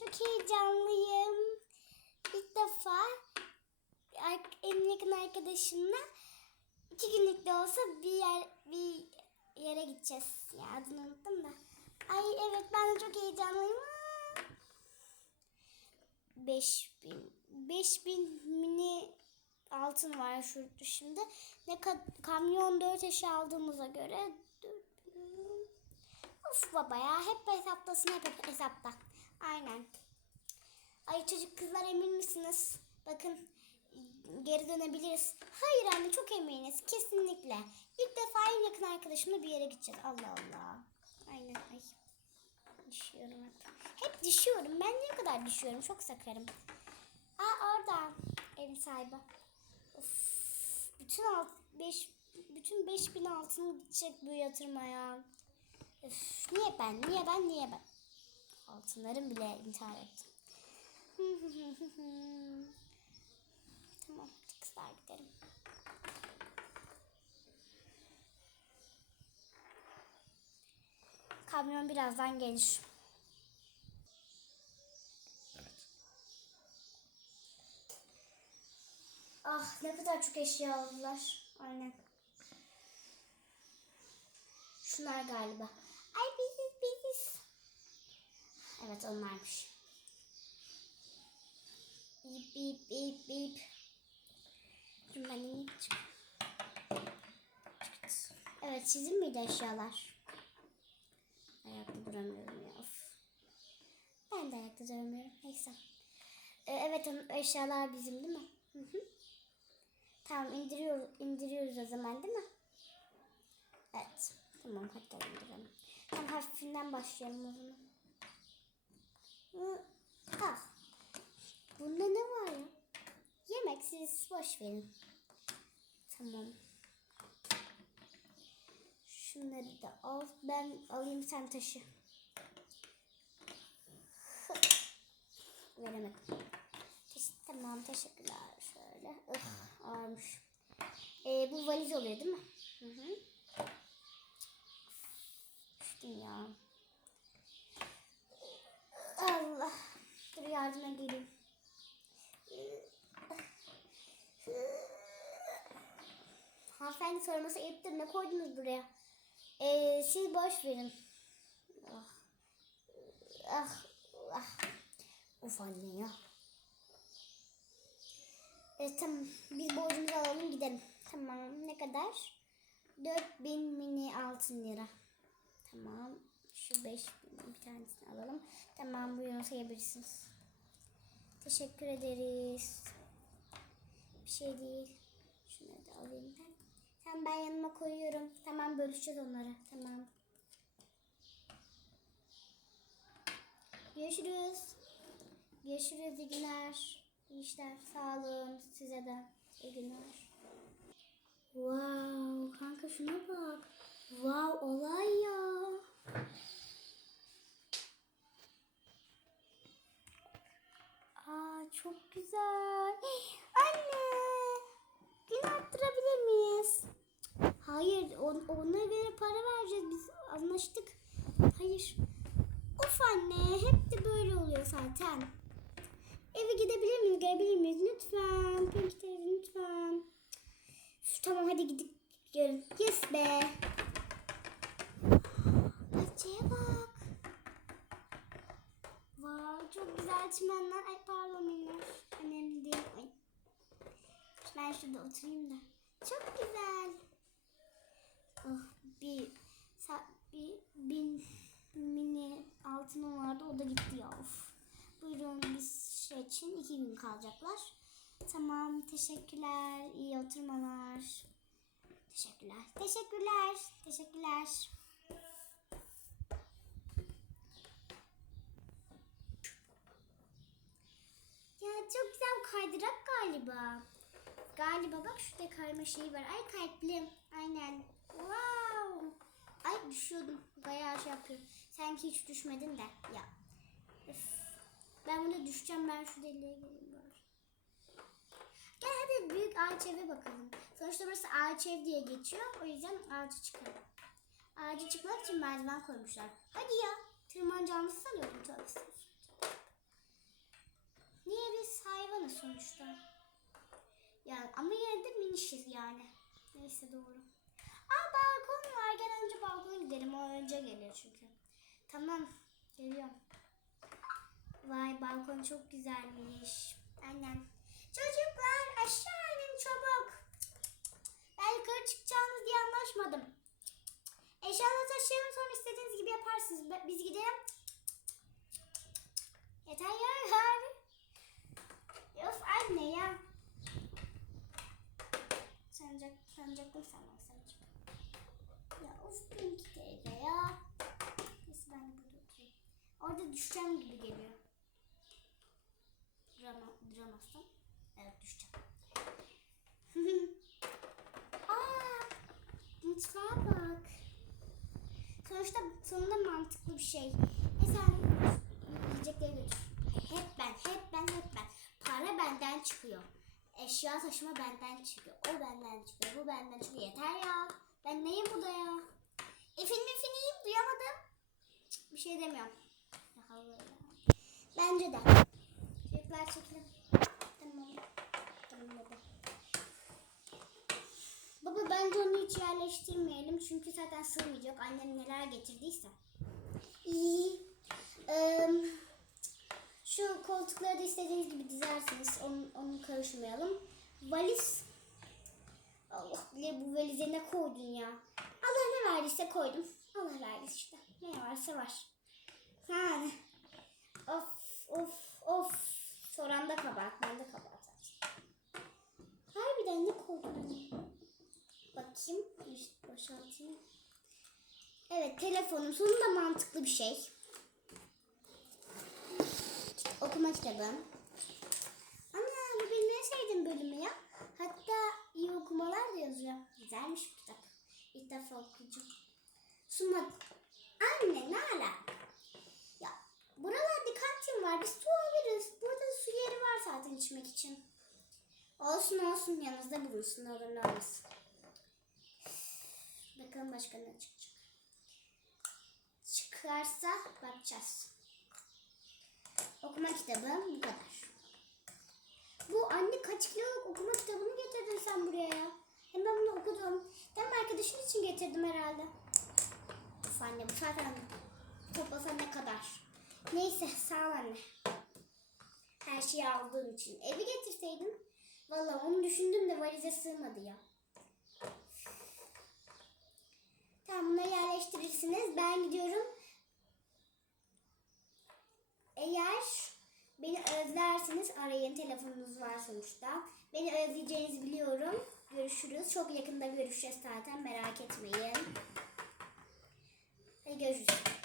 çok heyecanlıyım. İlk defa en yakın arkadaşımla iki günlük de olsa bir yer bir yere gideceğiz. Ya adını unuttum da. Ay evet ben de çok heyecanlıyım. Aa! 5000 5000 mini altın var şurada şimdi. Ne kad- kamyon 4 eşya aldığımıza göre 4000 Of baba ya hep hesaplasın hep hesapta. Aynen. Ay çocuk kızlar emin misiniz? Bakın geri dönebiliriz. Hayır anne çok eminiz kesinlikle. İlk defa en yakın arkadaşımla bir yere gideceğiz. Allah Allah. Aynen ay. Düşüyorum hep. Hep düşüyorum. Ben ne kadar düşüyorum? Çok sakarım. Aa orada evin sahibi. Of. Bütün alt, beş, bütün 5000 altın gidecek bu yatırmaya. Öf, niye ben? Niye ben? Niye ben? Altınlarım bile intihar etti. tamam, kızlar gidelim. Kamyon birazdan gelir. Evet. Ah ne kadar çok eşya aldılar. Aynen. Şunlar galiba. Evet onlarmış. Bip bip bip bip. Dur ben. Evet sizin miydi eşyalar? Ayakta duramıyorum ya. Of. Ben de ayakta duramıyorum. Neyse. Ee, evet eşyalar bizim değil mi? Hı hı. Tamam indiriyor, indiriyoruz o zaman değil mi? Evet. Tamam gel indirelim. Tamam hafifinden başlayalım o zaman. Al. Bunda ne var ya? Yemek siz boş verin. Tamam. Şunları da al. Ben alayım sen taşı. Veremedim. Teş- tamam teşekkürler. Şöyle. Ih, ağırmış. Ee, bu valiz oluyor değil mi? Hı hı. Düştüm ya. Allah. Dur yardıma geleyim. Hanımefendi sorması ayıptır. Ne koydunuz buraya? Ee, siz boş verin. Ah. Ah. Ah. Of anne ya. E, tamam. Biz borcumuzu alalım gidelim. Tamam. Ne kadar? 4000 mini altın lira. Tamam. Şu 5000 bir tanesini alalım. Tamam buyurun sayabilirsiniz. Teşekkür ederiz. Bir şey değil. Şunları da alayım ben. Tamam ben yanıma koyuyorum. Tamam bölüşeceğiz onları. Tamam. Görüşürüz. Görüşürüz. İyi günler. İyi işler. Sağ olun. Size de. İyi günler. Wow. Kanka şuna bak. Wow olay ya. Aa çok güzel. Anne. Gün arttırabilir miyiz? Hayır. On, ona göre para vereceğiz. Biz anlaştık. Hayır. Of anne. Hep de böyle oluyor zaten. Eve gidebilir miyiz? Gelebilir miyiz? Lütfen. Peki teyze lütfen. Üf, tamam hadi gidip görün. Yes be. Bahçeye bak. Vay çimenler. Ay pardon minnoş. Önemli değil. Ay. Ben şurada oturayım da. Çok güzel. Oh, bir, bir bin mini altınım vardı. O da gitti ya. Of. Buyurun biz şey için iki gün kalacaklar. Tamam teşekkürler. İyi oturmalar. Teşekkürler. Teşekkürler. Teşekkürler. Ya çok güzel kaydırak galiba. Galiba bak şurada kayma şeyi var. Ay kalplim. Aynen. Wow. Ay düşüyordum. Bayağı şey yapıyorum. Sanki hiç düşmedin de. Ya. Üf. Ben burada düşeceğim. Ben şu deliğe geleyim bari. Gel hadi büyük ağaç eve bakalım. Sonuçta burası ağaç ev diye geçiyor. O yüzden ağaca çıkalım. Ağaca çıkmak için merdiven koymuşlar. Hadi ya. Tırmanacağımızı sanıyordum. Estağfurullah. Sonuçta. Yani ama yine de minişiz yani. Neyse doğru. Aa balkon var. Gel önce balkona gidelim. O önce geliyor çünkü. Tamam. Geliyorum. Vay balkon çok güzelmiş. Annem. Çocuklar aşağı inin çabuk. Ben yukarı çıkacağınız diye anlaşmadım. Eşyaları taşıyalım sonra istediğiniz gibi yaparsınız. Biz gidelim. Yeter ya. Of anne ya. Sancak, sancaklım sana sancak. Ya of Pinky teyze ya. Neyse ben de burada oturayım. Orada düşeceğim gibi geliyor. Drama, duramazsam. Evet düşeceğim. Aa, mutfağa bak. Sonuçta sonunda mantıklı bir şey. E sen yiyecekleri götür. Hep ben, hep ben, hep ben. Para benden çıkıyor. Eşya taşıma benden çıkıyor. O benden çıkıyor. Bu benden çıkıyor. Yeter ya. Ben neyim burada ya? Efendim efendim duyamadım. Cık, Bir şey demiyorum. Bence de. Çocuklar çekelim. Tamam. Tamam baba. Bence onu hiç yerleştirmeyelim. Çünkü zaten sığmayacak. Annem neler getirdiyse. İyi. Eee, şu koltukları da istediğiniz gibi dizersiniz. Onu, onu karışmayalım. Valiz. Allah bile bu valize ne koydun ya? Allah ne verdiyse koydum. Allah verdi işte. Ne varsa var. Yani. Of of of. Soran da kabahat. Ben de kabahat zaten. Harbiden ne koydun? Bakayım. Boşaltayım. Evet telefonum sonunda mantıklı bir şey. Okuma kitabım. Ana bu benim en sevdiğim bölümü ya. Hatta iyi okumalar da yazıyor. Güzelmiş bu kitap. İlk defa okuyacağım. Sunma. Anne ne alaka? Ya buralarda kantin var. Biz su alırız. Burada su yeri var zaten içmek için. Olsun olsun yanınızda bulunsun. Olur ne olmaz. Bakalım başka ne çıkacak. Çıkarsa bakacağız. Okuma kitabı bu kadar. Bu anne kaç kiloluk okuma kitabını getirdin sen buraya ya? Hem ben bunu okudum. Hem arkadaşın için getirdim herhalde. Of anne bu zaten toplasa ne kadar. Neyse sağ ol anne. Her şeyi aldığım için. Evi getirseydin. Vallahi onu düşündüm de valize sığmadı ya. Tamam bunları yerleştirirsiniz. Ben gidiyorum. Eğer beni özlerseniz arayın. Telefonunuz var sonuçta. Beni özleyeceğinizi biliyorum. Görüşürüz. Çok yakında görüşeceğiz zaten. Merak etmeyin. Hadi görüşürüz.